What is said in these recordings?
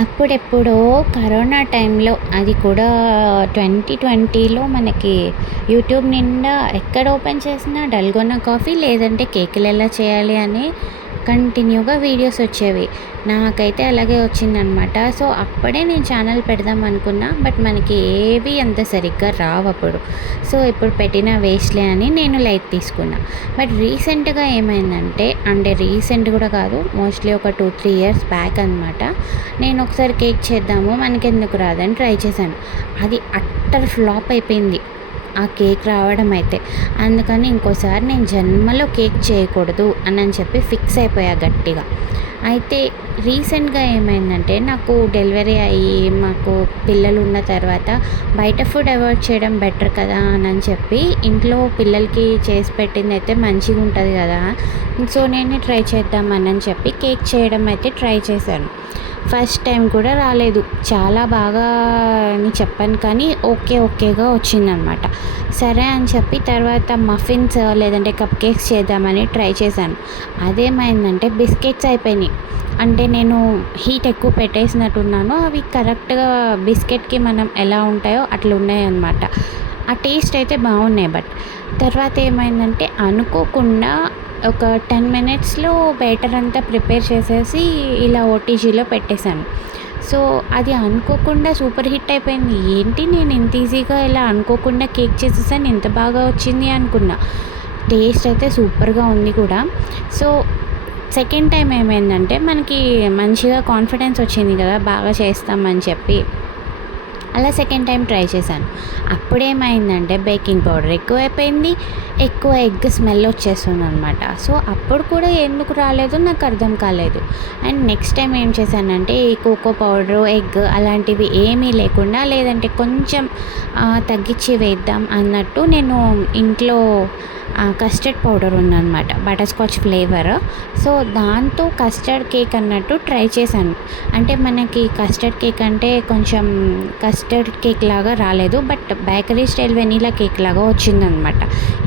అప్పుడెప్పుడో కరోనా టైంలో అది కూడా 2020లో మనకి యూట్యూబ్ నిండా ఎక్కడ ఓపెన్ చేసినా డల్గొనా కాఫీ లేదంటే కేకులు ఎలా చేయాలి అని కంటిన్యూగా వీడియోస్ వచ్చేవి. నాకైతే అలాగే వచ్చిందనమాట. సో, అప్పుడే నేను ఛానల్ పెడదాం అనుకున్నా. బట్ మనకి ఏవి అంత సరిగ్గా రావప్పుడు. సో, ఇప్పుడు పెట్టినా వేస్ట్‌లే అని నేను లైట్ తీసుకున్నా. బట్ రీసెంట్‌గా ఏమైందంటే అంటే రీసెంట్ కూడా కాదు. మోస్ట్‌లీ ఒక 2, 3 ఇయర్స్ బ్యాక్ అనమాట. నేను ఒకసారి కేక్ చేద్దాము మనకెందుకు రాదని ట్రై చేశాను. అది అట్టర్ ఫ్లాప్ అయిపోయింది. ఆ కేక్ రావడం అయితే. అందుకని ఇంకోసారి నేను జన్మలో కేక్ చేయకూడదు అని చెప్పి ఫిక్స్ అయిపోయా గట్టిగా. అయితే రీసెంట్‌గా ఏమైందంటే నాకు డెలివరీ అయ్యి మాకు పిల్లలు ఉన్న తర్వాత బయట ఫుడ్ అవాయిడ్ చేయడం బెటర్ కదా అని చెప్పి ఇంట్లో పిల్లలకి చేసి పెట్టింది అయితే మంచిగా ఉంటుంది కదా. సో, నేను ట్రై చేద్దామని చెప్పి కేక్ చేయడం అయితే ట్రై చేశాను. ఫస్ట్ టైం కూడా రాలేదు. చాలా బాగా అని చెప్పను కానీ ఓకేగా వచ్చిందనమాట. సరే అని చెప్పి తర్వాత మఫిన్స్ లేదంటే కప్ కేక్స్ చేద్దామని ట్రై చేశాను. అదేమైందంటే బిస్కెట్స్ అయిపోయినాయి. అంటే నేను హీట్ ఎక్కువ పెట్టేసినట్టున్నాను. అవి కరెక్ట్‌గా బిస్కెట్‌కి మనం ఎలా ఉంటాయో అట్లా ఉన్నాయన్నమాట. ఆ టేస్ట్ అయితే బాగున్నాయి. బట్ తర్వాత ఏమైందంటే అనుకోకుండా ఒక 10 మినిట్స్‌లో బ్యాటర్ అంతా ప్రిపేర్ చేసేసి ఇలా ఓటీజీలో పెట్టేశాను. సో, అది అనుకోకుండా సూపర్ హిట్ అయిపోయింది. ఏంటి నేను ఇంత ఈజీగా ఇలా అనుకోకుండా కేక్ చేసేసాను, ఎంత బాగా వచ్చింది అనుకున్నా. టేస్ట్ అయితే సూపర్‌గా ఉంది కూడా. సో, సెకండ్ టైం ఏమైందంటే మనకి మంచిగా కాన్ఫిడెన్స్ వచ్చింది కదా బాగా చేస్తామని చెప్పి. అలా సెకండ్ టైం ట్రై చేశాను. అప్పుడేమైందంటే బేకింగ్ పౌడర్ ఎక్కువైపోయింది. ఎక్కువ ఎగ్ స్మెల్ వచ్చేస్తుందనమాట. సో, అప్పుడు కూడా ఎందుకు రాలేదో నాకు అర్థం కాలేదు. అండ్ నెక్స్ట్ టైం ఏం చేశానంటే ఈ కోకో పౌడరు, ఎగ్ అలాంటివి ఏమీ లేకుండా లేదంటే కొంచెం తగ్గించి వేద్దాం అన్నట్టు నేను ఇంట్లో కస్టర్డ్ పౌడర్ ఉందనమాట. Butterscotch flavour. సో, దాంతో కస్టర్డ్ కేక్ అన్నట్టు ట్రై చేశాను. అంటే మనకి కస్టర్డ్ కేక్ అంటే కొంచెం కస్టర్డ్ కేక్ లాగా రాలేదు. But bakery style vanilla cake లాగా వచ్చిందనమాట.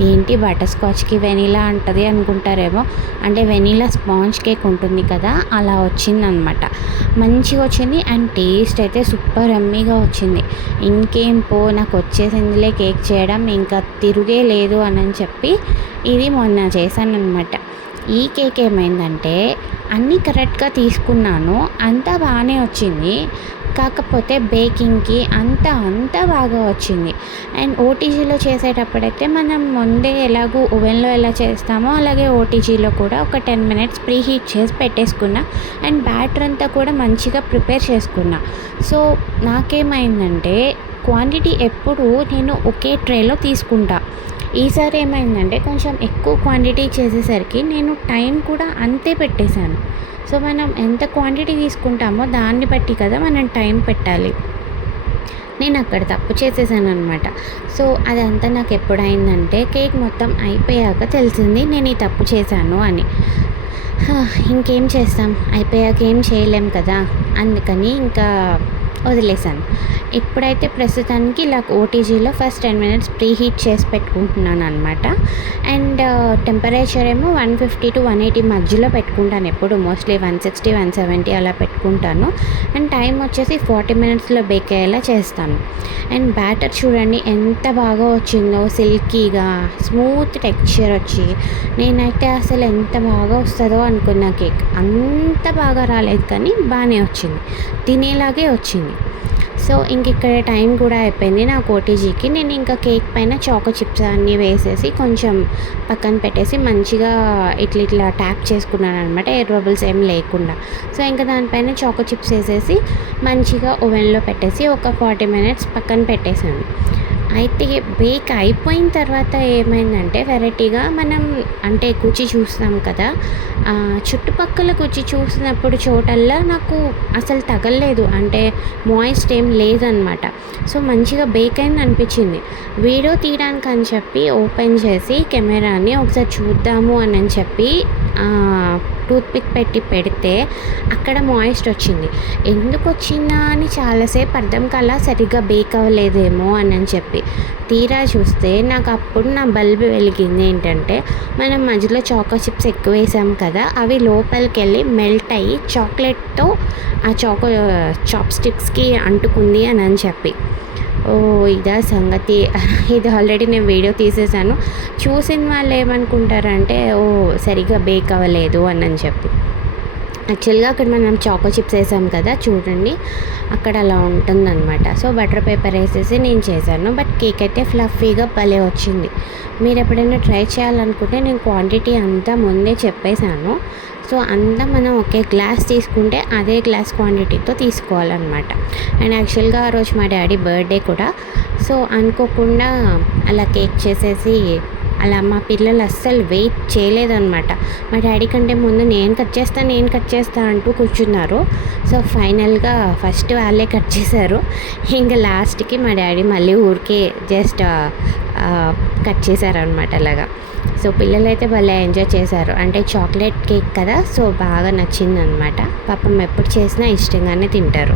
ఏంటి బటర్‌స్కాచ్‌కి వెనీలా అంటది అనుకుంటారేమో. అంటే వెనీలా స్పాంజ్ కేక్ ఉంటుంది కదా అలా వచ్చిందనమాట. మంచిగా వచ్చింది అండ్ టేస్ట్ అయితే సూపర్ యమ్మీగా వచ్చింది. ఇంకేం నాకు వచ్చేసిందిలే కేక్ చేయడం ఇంకా తిరుగే లేదు అని చెప్పి ఇది మొన్న చేశాననమాట. ఈ కేక్ ఏమైందంటే అన్నీ కరెక్ట్‌గా తీసుకున్నాను. అంతా బాగానే వచ్చింది. కాకపోతే బేకింగ్‌కి అంతా బాగా వచ్చింది. అండ్ ఓటీజీలో చేసేటప్పుడైతే మనం ముందే ఎలాగో ఓవెన్‌లో ఎలా చేస్తామో అలాగే ఓటీజీలో కూడా ఒక 10 మినిట్స్ ప్రీ హీట్ చేసి పెట్టేసుకున్నా. అండ్ బ్యాటర్ అంతా కూడా మంచిగా ప్రిపేర్ చేసుకున్నా. సో, నాకేమైందంటే క్వాంటిటీ ఎప్పుడు నేను ఒకే ట్రేలో తీసుకుంటా. ఈసారి ఏమైందంటే కొంచెం ఎక్కువ క్వాంటిటీ చేసేసరికి నేను టైం కూడా అంతే పెట్టేశాను. సో, మనం ఎంత క్వాంటిటీ తీసుకుంటామో దాన్ని బట్టి కదా మనం టైం పెట్టాలి. నేను అక్కడ తప్పు చేసేసాననమాట. సో, అదంతా నాకు ఎప్పుడైందంటే కేక్ మొత్తం అయిపోయాక తెలిసింది నేను ఈ తప్పు చేశాను అని. ఇంకేం చేస్తాం, అయిపోయాక ఏం చేయలేం కదా. అందుకని ఇంకా వదిలేసాను. ఇప్పుడైతే ప్రస్తుతానికి ఇలా ఓటీజీలో ఫస్ట్ 10 మినిట్స్ ప్రీ హీట్ చేసి పెట్టుకుంటున్నాను అనమాట. అండ్ టెంపరేచర్ ఏమో 150-180 మధ్యలో పెట్టుకుంటాను ఎప్పుడు. మోస్ట్లీ 160, 170 అలా పెట్టుకుంటాను. అండ్ టైం వచ్చేసి 40 మినిట్స్లో బేక్ అయ్యేలా చేస్తాను. అండ్ బ్యాటర్ చూడండి ఎంత బాగా వచ్చిందో, సిల్కీగా స్మూత్ టెక్స్చర్ వచ్చి నేనైతే అసలు ఎంత బాగా వస్తుందో అనుకున్న కేక్. అంత బాగా రాలేదు కానీ బాగానే వచ్చింది, తినేలాగే వచ్చింది. సో, ఇక్కడ టైం కూడా అయిపోయింది నాకు ఓటీజీకి. నేను ఇంకా కేక్ పైన చాకో చిప్స్ అన్నీ వేసేసి కొంచెం పక్కన పెట్టేసి మంచిగా ఇట్లా ట్యాప్ చేసుకున్నాను అనమాట. ఎయిర్ బబుల్స్ ఏం లేకుండా. సో, ఇంకా దానిపైన చాకో చిప్స్ వేసేసి మంచిగా ఓవెన్లో పెట్టేసి ఒక 40 మినిట్స్ పక్కన పెట్టేశాను. అయితే బేక్ అయిపోయిన తర్వాత ఏమైందంటే వెరైటీగా మనం అంటే కుచి చూస్తాం కదా, చుట్టుపక్కల కుచి చూసినప్పుడు చోటల్లా నాకు అసలు తగలలేదు. అంటే మాయిస్ట్ ఏం లేదనమాట. సో, మంచిగా బేక్ అయింది అనిపించింది. వీడియో తీయడానికి అని చెప్పి ఓపెన్ చేసి కెమెరాని ఒకసారి చూద్దాము అని చెప్పి టూత్‌పిక్ పెట్టి పెడితే అక్కడ మాయిస్ట్ వచ్చింది. ఎందుకు వచ్చిందా అని చాలాసేపు అర్థం కాలా. సరిగ్గా బేక్ అవ్వలేదేమో అని చెప్పి. తీరా చూస్తే నాకు అప్పుడు నా బల్బ్ వెలిగింది. ఏంటంటే మనం మధ్యలో చాకో చిప్స్ ఎక్కువ వేసాం కదా, అవి లోపలికెళ్ళి మెల్ట్ అయ్యి చాక్లెట్‌తో ఆ చాప్ స్టిక్స్‌కి అంటుకుంది అని చెప్పి. ఓహ్! ఇదా సంగతి. ఇది ఆల్రెడీ నేను వీడియో తీసేసాను. చూసిన వాళ్ళు ఏమనుకుంటారంటే ఓహ్! సరిగ్గా బేక్ అవ్వలేదు అని చెప్పి. యాక్చువల్‌గా అక్కడ మనం చాకో చిప్స్ వేసాం కదా చూడండి, అక్కడ అలా ఉంటుందన్నమాట. సో బటర్ పేపర్ వేసేసి నేను చేశాను. బట్ కేక్ అయితే ఫ్లఫీగా భలే వచ్చింది. మీరు ఎప్పుడైనా ట్రై చేయాలనుకుంటే నేను క్వాంటిటీ అంతా ముందే చెప్పేసాను. సో అంతా మనం ఒకే గ్లాస్ తీసుకుంటే అదే గ్లాస్ క్వాంటిటీతో తీసుకోవాలన్నమాట. అండ్ యాక్చువల్గా ఆ రోజు మా డాడీ బర్త్డే కూడా. సో అనుకోకుండా అలా కేక్ చేసేసి అలా మా పిల్లలు అస్సలు వెయిట్ చేయలేదన్నమాట. మా డాడీ కంటే ముందు నేను కట్ చేస్తా అంటూ కూర్చున్నారు. సో ఫైనల్గా ఫస్ట్ వాళ్ళే కట్ చేశారు. ఇంకా లాస్ట్‌కి మా డాడీ మళ్ళీ ఊరికే జస్ట్ కట్ చేశారనమాట అలాగా. సో పిల్లలైతే భలే ఎంజాయ్ చేశారు. అంటే చాక్లెట్ కేక్ కదా, సో బాగా నచ్చిందనమాట. పాపం ఎప్పుడు చేసినా ఇష్టంగానే తింటారు.